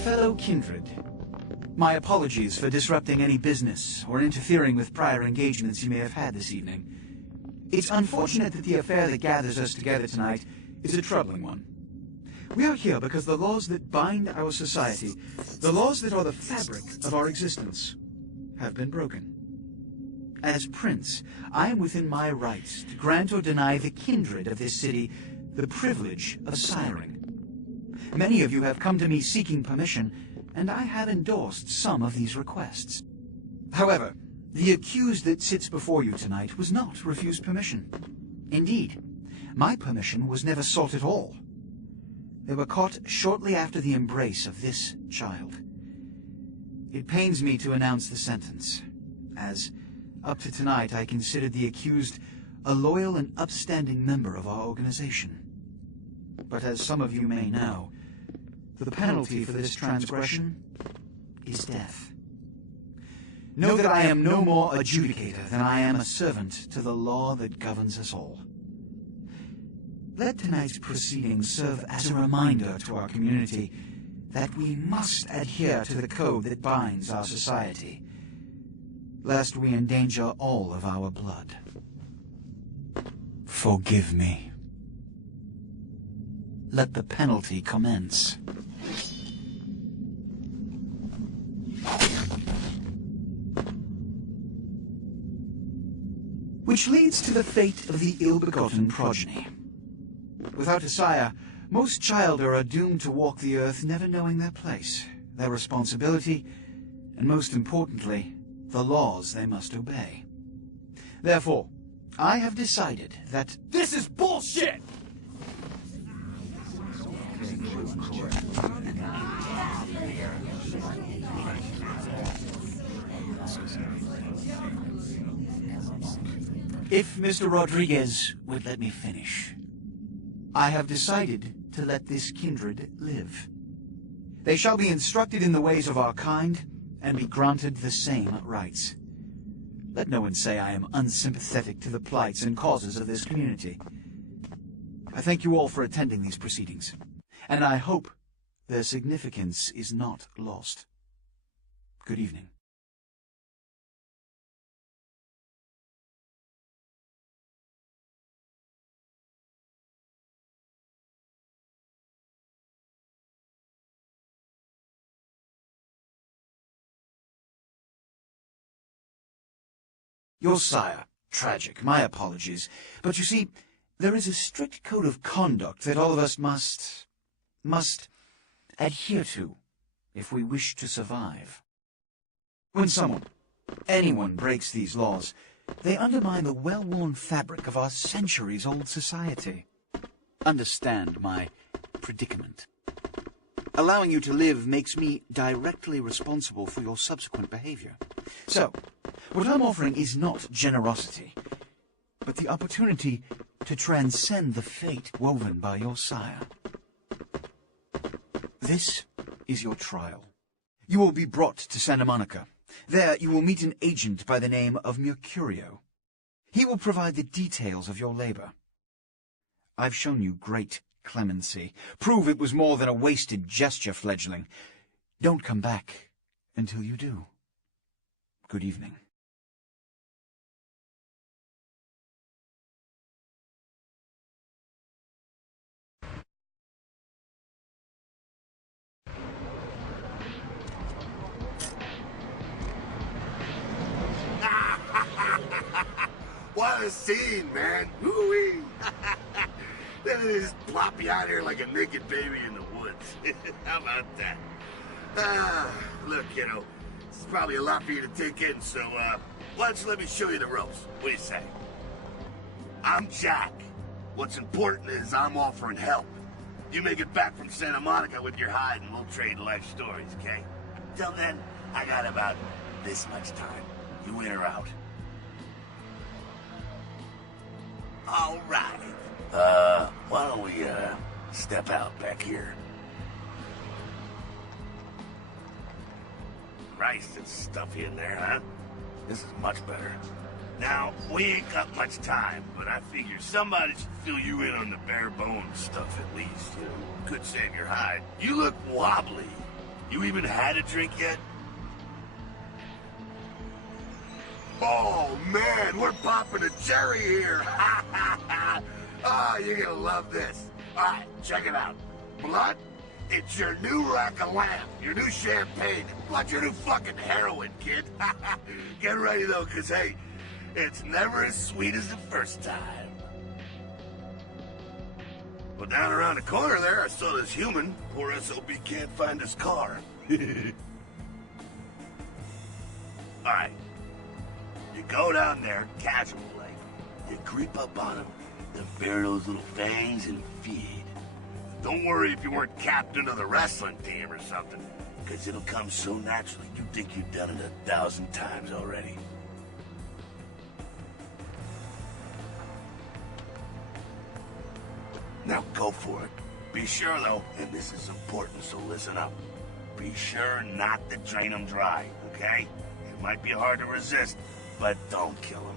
fellow kindred, my apologies for disrupting any business or interfering with prior engagements you may have had this evening. It's unfortunate that the affair that gathers us together tonight is a troubling one. We are here because the laws that bind our society, the laws that are the fabric of our existence, have been broken. As Prince, I am within my rights to grant or deny the kindred of this city the privilege of siring. Many of you have come to me seeking permission, and I have endorsed some of these requests. However, the accused that sits before you tonight was not refused permission. Indeed, my permission was never sought at all. They were caught shortly after the embrace of this child. It pains me to announce the sentence, as up to tonight I considered the accused a loyal and upstanding member of our organization. But as some of you may know, the penalty for this transgression is death. Know that I am no more adjudicator than I am a servant to the law that governs us all. Let tonight's proceedings serve as a reminder to our community that we must adhere to the code that binds our society, lest we endanger all of our blood. Forgive me. Let the penalty commence. Which leads to the fate of the ill-begotten progeny. Without a sire, most children are doomed to walk the earth never knowing their place, their responsibility, and most importantly, the laws they must obey. Therefore, I have decided that this is bullshit! if Mr. Rodriguez would let me finish. I have decided to let this kindred live. They shall be instructed in the ways of our kind, and be granted the same rights. Let no one say I am unsympathetic to the plights and causes of this community. I thank you all for attending these proceedings, and I hope their significance is not lost. Good evening. Your sire. Tragic. My apologies. But you see, there is a strict code of conduct that all of us must adhere to if we wish to survive. When anyone breaks these laws, they undermine the well-worn fabric of our centuries-old society. Understand my predicament. Allowing you to live makes me directly responsible for your subsequent behavior. So, what I'm offering is not generosity, but the opportunity to transcend the fate woven by your sire. This is your trial. You will be brought to Santa Monica. There you will meet an agent by the name of Mercurio. He will provide the details of your labor. I've shown you great clemency. Prove it was more than a wasted gesture, fledgling. Don't come back until you do. Good evening. What a scene, man! Woo-wee! Then they just plop you out here like a naked baby in the woods. How about that? Look, it's probably a lot for you to take in, so, why don't you let me show you the ropes? What do you say? I'm Jack. What's important is I'm offering help. You make it back from Santa Monica with your hide and we'll trade life stories, okay? Till then, I got about this much time. You in or out? All right. Why don't we, step out back here? Christ, it's stuffy in there, huh? This is much better. Now, we ain't got much time, but I figure somebody should fill you in on the bare bones stuff at least. Could save your hide. You look wobbly. You even had a drink yet? Oh, man, we're popping a cherry here. Ah, you're gonna love this. All right, check it out. Blood, it's your new rack of lamb, your new champagne, plus your new fucking heroin, kid. Get ready, though, because, hey, it's never as sweet as the first time. Well, down around the corner there, I saw this human. Poor SOB can't find his car. Alright. You go down there, casual like. You creep up on him, then bare those little fangs and feed. Don't worry if you weren't captain of the wrestling team or something, because it'll come so naturally you think you've done it 1,000 times already. Now go for it. Be sure, though, and this is important, so listen up. Be sure not to drain them dry, okay? It might be hard to resist, but don't kill them.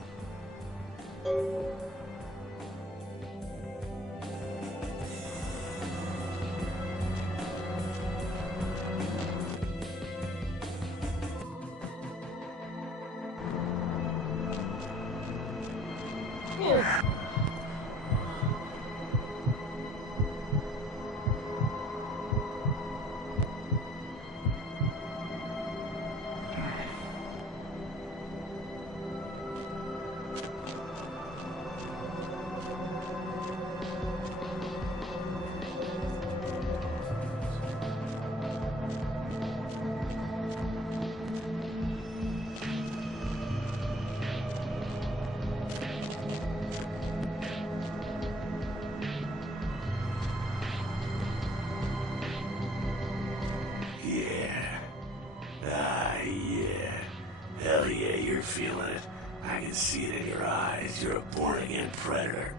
Hell yeah, you're feeling it. I can see it in your eyes. You're a born-again predator.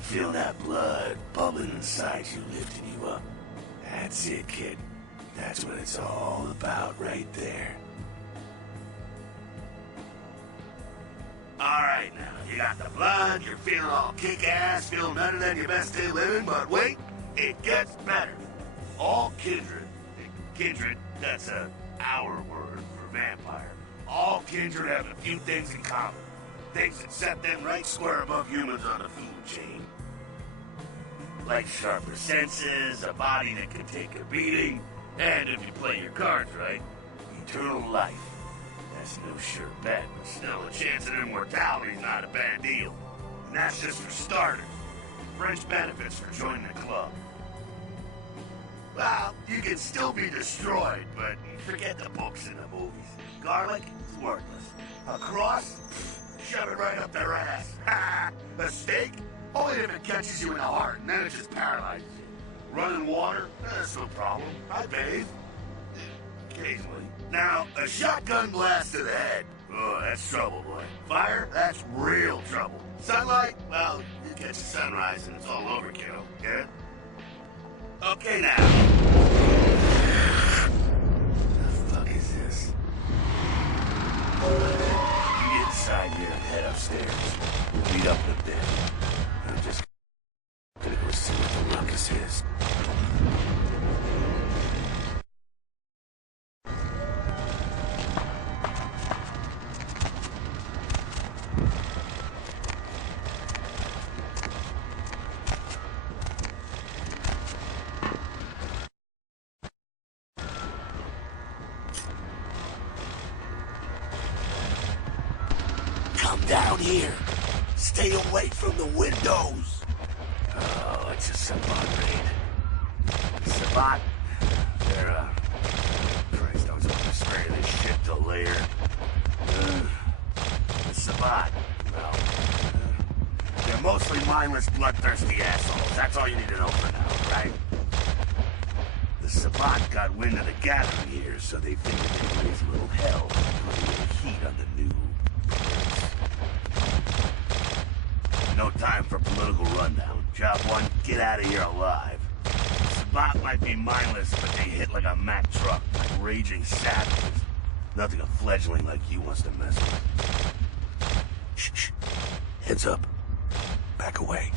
Feel that blood bubbling inside you, lifting you up. That's it, kid. That's what it's all about right there. Alright now, you got the blood, you're feeling all kick-ass, feeling better than your best day living, but wait, it gets better. All kindred. Kindred, that's our word for vampire. All kindred have a few things in common. Things that set them right square above humans on the food chain. Like sharper senses, a body that can take a beating, and if you play your cards right, eternal life. That's no sure bet, but still a chance at immortality's not a bad deal. And that's just for starters. French benefits for joining the club. Well, you can still be destroyed, but forget the books and the movies. Garlic is worthless. A cross? Shove it right up their ass. A steak? Only if it catches you in the heart, and then it just paralyzes you. Running water? That's no problem. I bathe. Occasionally. Now, a shotgun blast to the head. Oh, that's trouble, boy. Fire? That's real trouble. Sunlight? Well, you catch the sunrise and it's all overkill. Get it? Okay, now. The fuck is this? You get inside here and head upstairs. We'll meet up in a bit. I'm just gonna go see what the ruckus is. Come down here. Stay away from the windows. Oh, it's a Sabat raid. Sabat? They're, Christ, I was going to spray this shit to later. The Sabat, well, they're mostly mindless, bloodthirsty assholes. That's all you need to know for now, right? The Sabat got wind of the gathering here, so they figured they'd raise a little hell and put a little heat on the new. No time for political rundown. Job one, get out of here alive. Sabat might be mindless, but they hit like a Mack truck, like raging savages. Nothing a fledgling like you wants to mess with. Shh, shh. Heads up. Back away.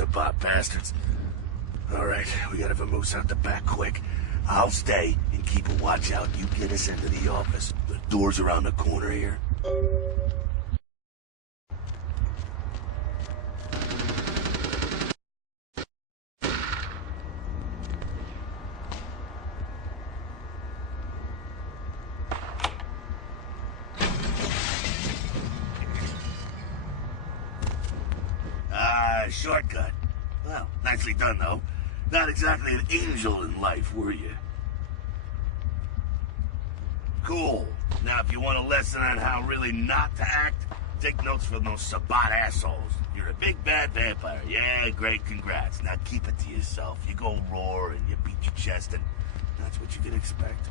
Sabbat bastards. Alright, we gotta vamoose out the back quick. I'll stay and keep a watch out. You get us into the office. The door's around the corner here. Shortcut. Well, nicely done, though. Not exactly an angel in life, were you? Cool. Now, if you want a lesson on how really not to act, take notes from those Sabbat assholes. You're a big bad vampire. Yeah, great, congrats. Now keep it to yourself. You go roar and you beat your chest, and that's what you can expect.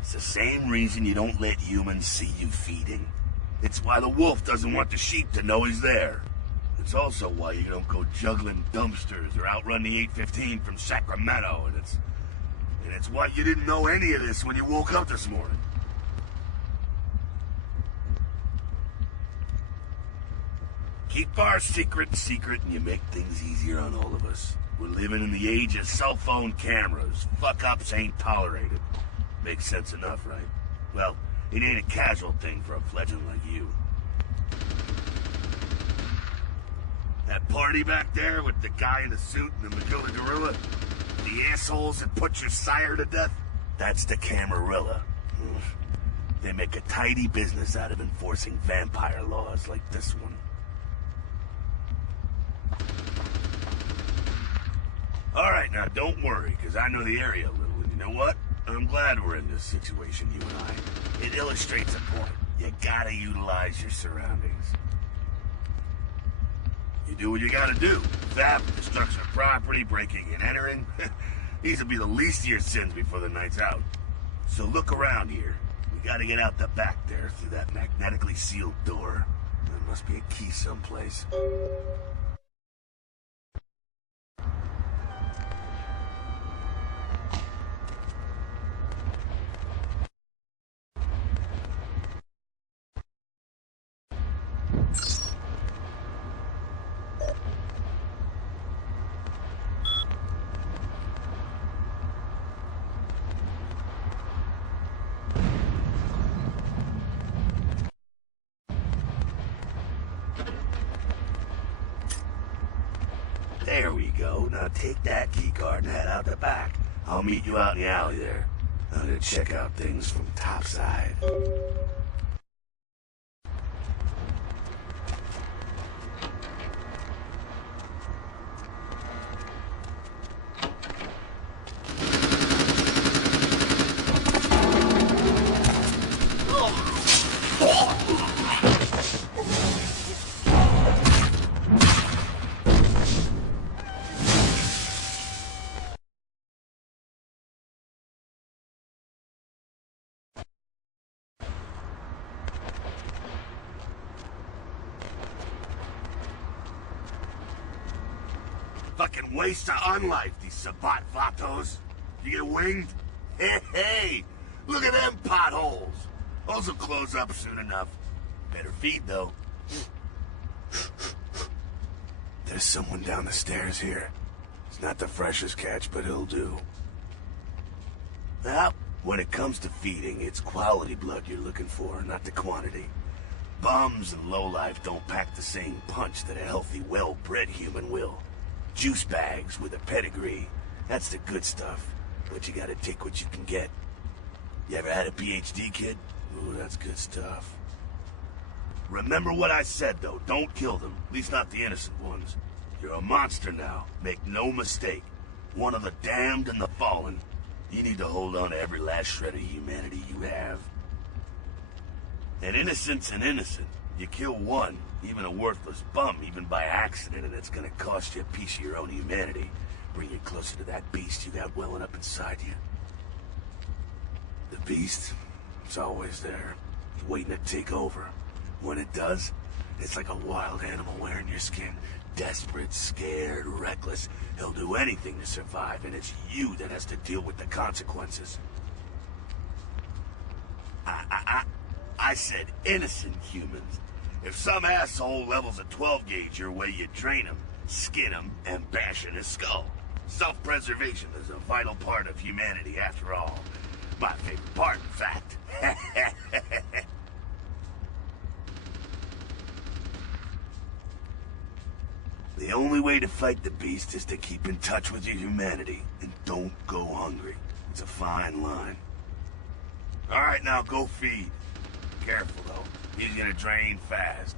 It's the same reason you don't let humans see you feeding. It's why the wolf doesn't want the sheep to know he's there. It's also why you don't go juggling dumpsters or outrun the 815 from Sacramento, and it's why you didn't know any of this when you woke up this morning. Keep our secret, and you make things easier on all of us. We're living in the age of cell phone cameras. Fuck-ups ain't tolerated. Makes sense enough, right? Well, it ain't a casual thing for a fledgling like you. That party back there with the guy in the suit and the Magilla gorilla? The assholes that put your sire to death? That's the Camarilla. They make a tidy business out of enforcing vampire laws like this one. Alright, now don't worry, because I know the area a little, and you know what? I'm glad we're in this situation, you and I. It illustrates a point. You gotta utilize your surroundings. You do what you gotta do. Theft, destruction of property, breaking and entering. These will be the least of your sins before the night's out. So look around here. We gotta get out the back there through that magnetically sealed door. There must be a key someplace. There we go. Now take that keycard and head out the back. I'll meet you out in the alley there. I'm gonna check out things from topside. Fucking waste of unlife, these Sabbat vatos. You get winged? Hey, look at them potholes. Those will close up soon enough. Better feed, though. There's someone down the stairs here. It's not the freshest catch, but he'll do. Well, when it comes to feeding, it's quality blood you're looking for, not the quantity. Bums and lowlife don't pack the same punch that a healthy, well-bred human will. Juice bags with a pedigree. That's the good stuff. But you gotta take what you can get. You ever had a PhD, kid? Ooh, that's good stuff. Remember what I said, though. Don't kill them. At least not the innocent ones. You're a monster now. Make no mistake. One of the damned and the fallen. You need to hold on to every last shred of humanity you have. And innocent's an innocent. You kill one, even a worthless bum, even by accident, and it's gonna cost you a piece of your own humanity. Bring you closer to that beast you got welling up inside you. The beast, it's always there, waiting to take over. When it does, it's like a wild animal wearing your skin. Desperate, scared, reckless. He'll do anything to survive, and it's you that has to deal with the consequences. I said innocent humans. If some asshole levels a 12 gauge your way, you drain him, skin him, and bash in his skull. Self-preservation is a vital part of humanity after all. My favorite part, in fact. The only way to fight the beast is to keep in touch with your humanity, and don't go hungry. It's a fine line. Alright, now go feed. Careful, though. He's gonna drain fast.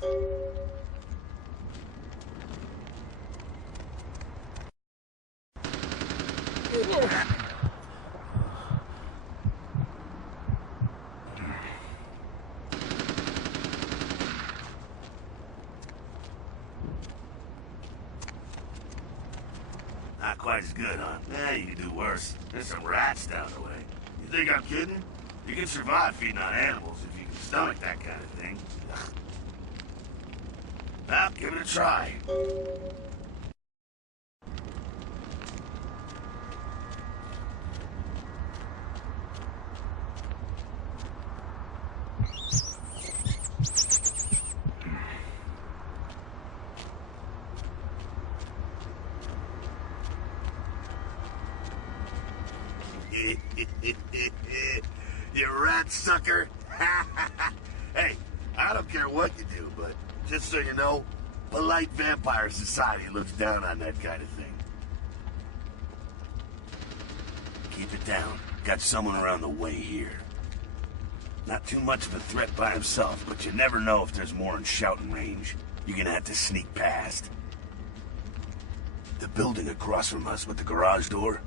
Not quite as good, huh? Eh, you can do worse. There's some rats down the way. You think I'm kidding? You can survive feeding on animals if you can stomach that kind of thing. Well, give it a try. You rat sucker. Hey, I don't care what you do, but just so you know, polite vampire society looks down on that kind of thing. Keep it down. Got someone around the way here. Not too much of a threat by himself, but you never know if there's more in shouting range. You're gonna have to sneak past. The building across from us with the garage door,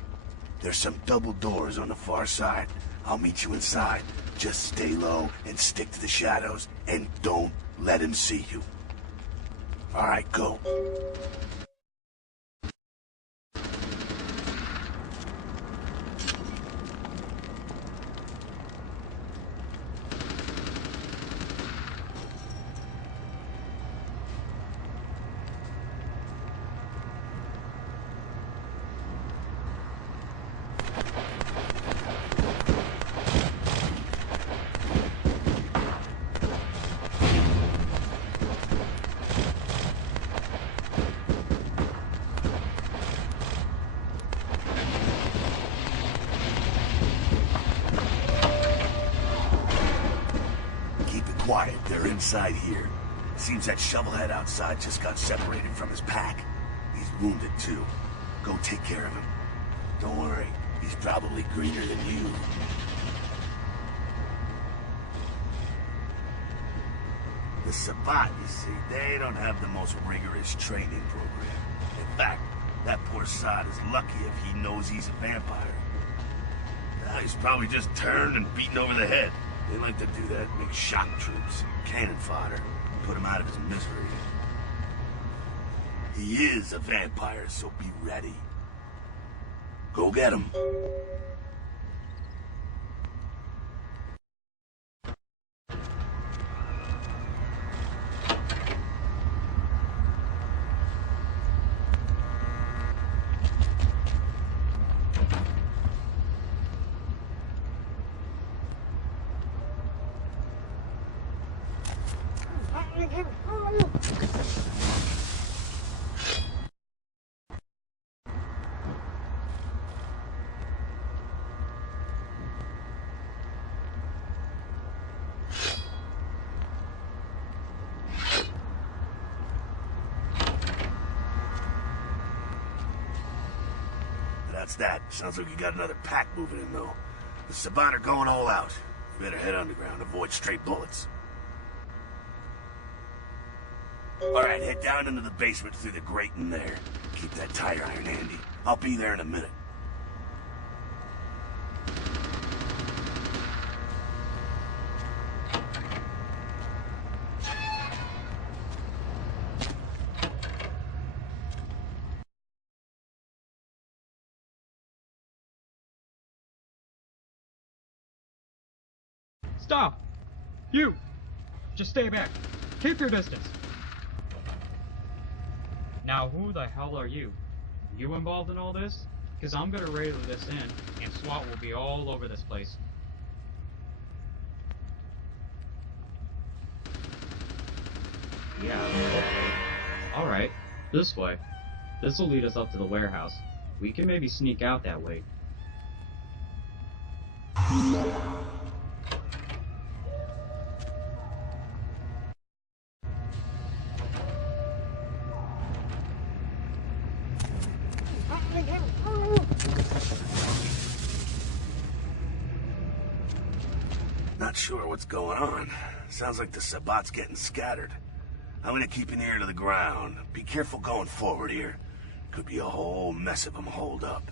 there's some double doors on the far side. I'll meet you inside. Just stay low and stick to the shadows, and don't let him see you. All right, go. Quiet, they're inside here. Seems that shovelhead outside just got separated from his pack. He's wounded too. Go take care of him. Don't worry, he's probably greener than you. The Sabbat, you see, they don't have the most rigorous training program. In fact, that poor sod is lucky if he knows he's a vampire. He's probably just turned and beaten over the head. They like to do that, make shock troops, cannon fodder, put him out of his misery. He is a vampire, so be ready. Go get him. That's that. Sounds like you got another pack moving in, though. The Sabbat are going all out. You better head underground, avoid straight bullets. Alright, head down into the basement through the grate in there. Keep that tire iron handy. I'll be there in a minute. Stop! You! Just stay back. Keep your distance. Now who the hell are you? You involved in all this? Because I'm gonna radar this in, and SWAT will be all over this place. Yeah, okay. Alright, this way. This'll lead us up to the warehouse. We can maybe sneak out that way. Not sure what's going on. Sounds like the Sabbat's getting scattered. I'm gonna keep an ear to the ground. Be careful going forward here. Could be a whole mess of them holed up.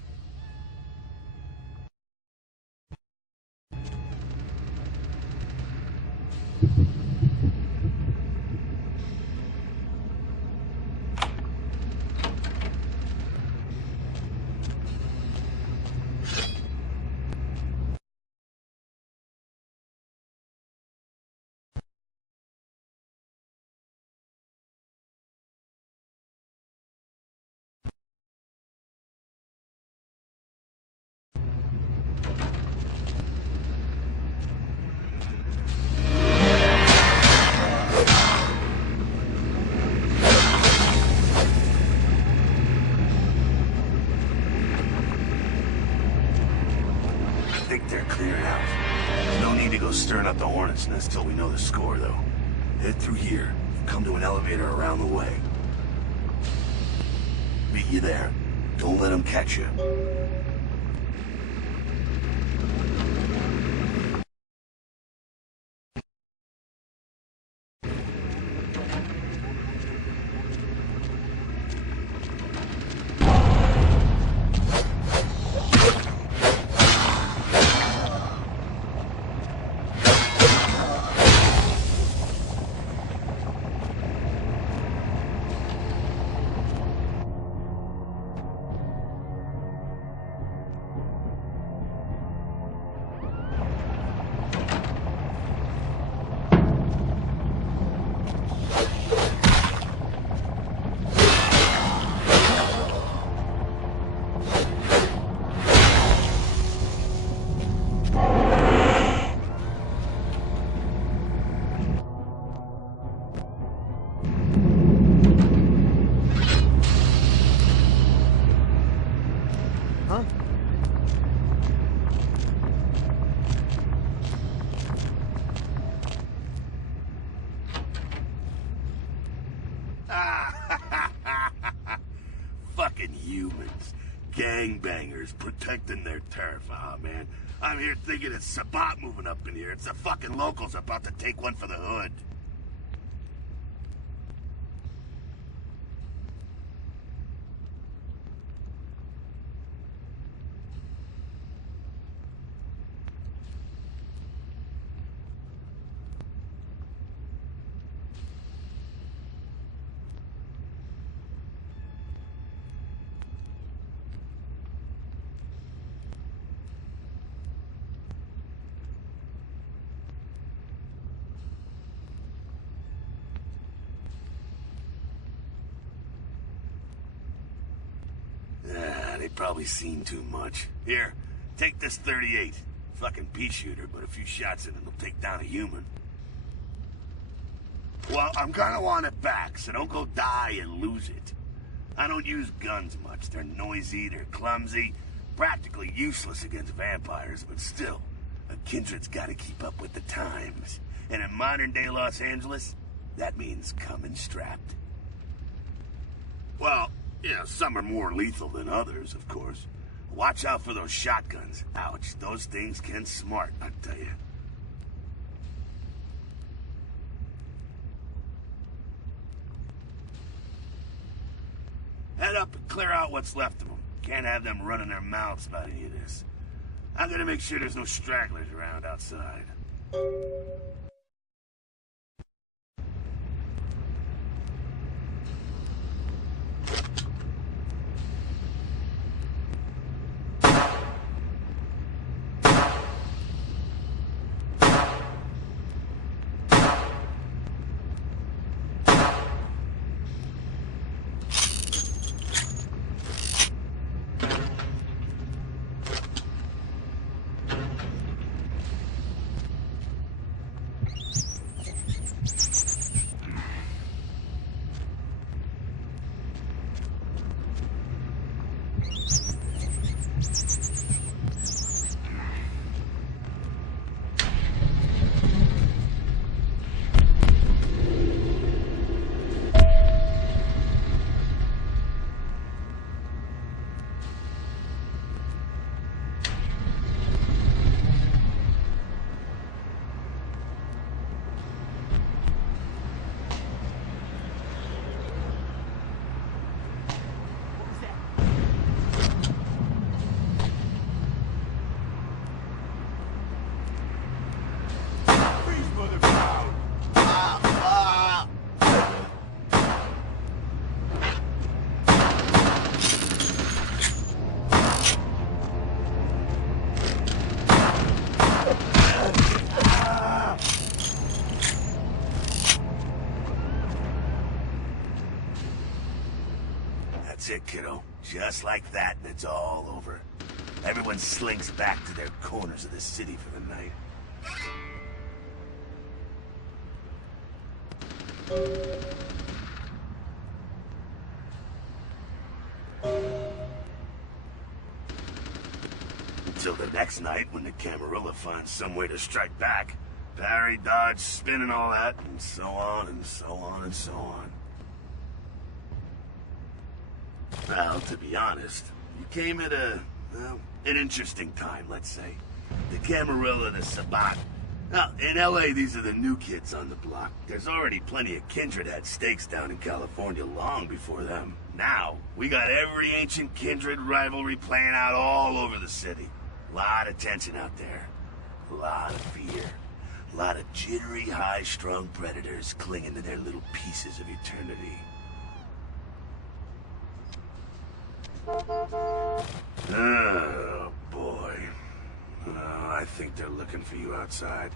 I think they're cleared out. No need to go stirring up the hornet's nest till we know the score, though. Head through here. Come to an elevator around the way. Meet you there. Don't let them catch you. Fucking humans. Gangbangers protecting their turf. Ah, man. I'm here thinking it's Sabbat moving up in here. It's the fucking locals about to take one for the hood. They've probably seen too much. Here, take this 38. Fucking pea shooter, but a few shots in it will take down a human. Well, I'm gonna want it back, so don't go die and lose it. I don't use guns much. They're noisy, they're clumsy, practically useless against vampires, but still, a kindred's gotta keep up with the times. And in modern-day Los Angeles, that means coming strapped. Well, yeah, some are more lethal than others, of course. Watch out for those shotguns. Ouch, those things can smart, I tell you. Head up and clear out what's left of them. Can't have them running their mouths about any of this. I'm gonna make sure there's no stragglers around outside. just like that, and it's all over. Everyone slinks back to their corners of the city for the night. Until the next night, when the Camarilla finds some way to strike back. Parry, dodge, spin and all that, and so on and so on and so on. Well, to be honest, you came at well, an interesting time, let's say. The Camarilla, the Sabat. Now, in LA, these are the new kids on the block. There's already plenty of kindred had stakes down in California long before them. Now, we got every ancient kindred rivalry playing out all over the city. A lot of tension out there. A lot of fear. A lot of jittery, high-strung predators clinging to their little pieces of eternity. Oh, boy. I think they're looking for you outside.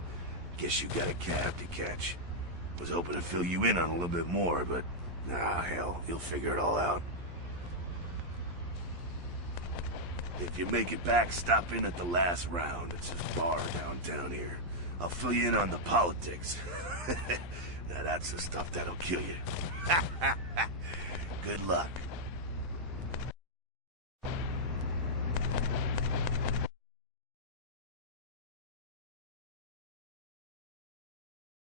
Guess you got a cab to catch. Was hoping to fill you in on a little bit more, but... hell, you'll figure it all out. If you make it back, stop in at the last round. It's a bar downtown here. I'll fill you in on the politics. Now that's the stuff that'll kill you. Good luck.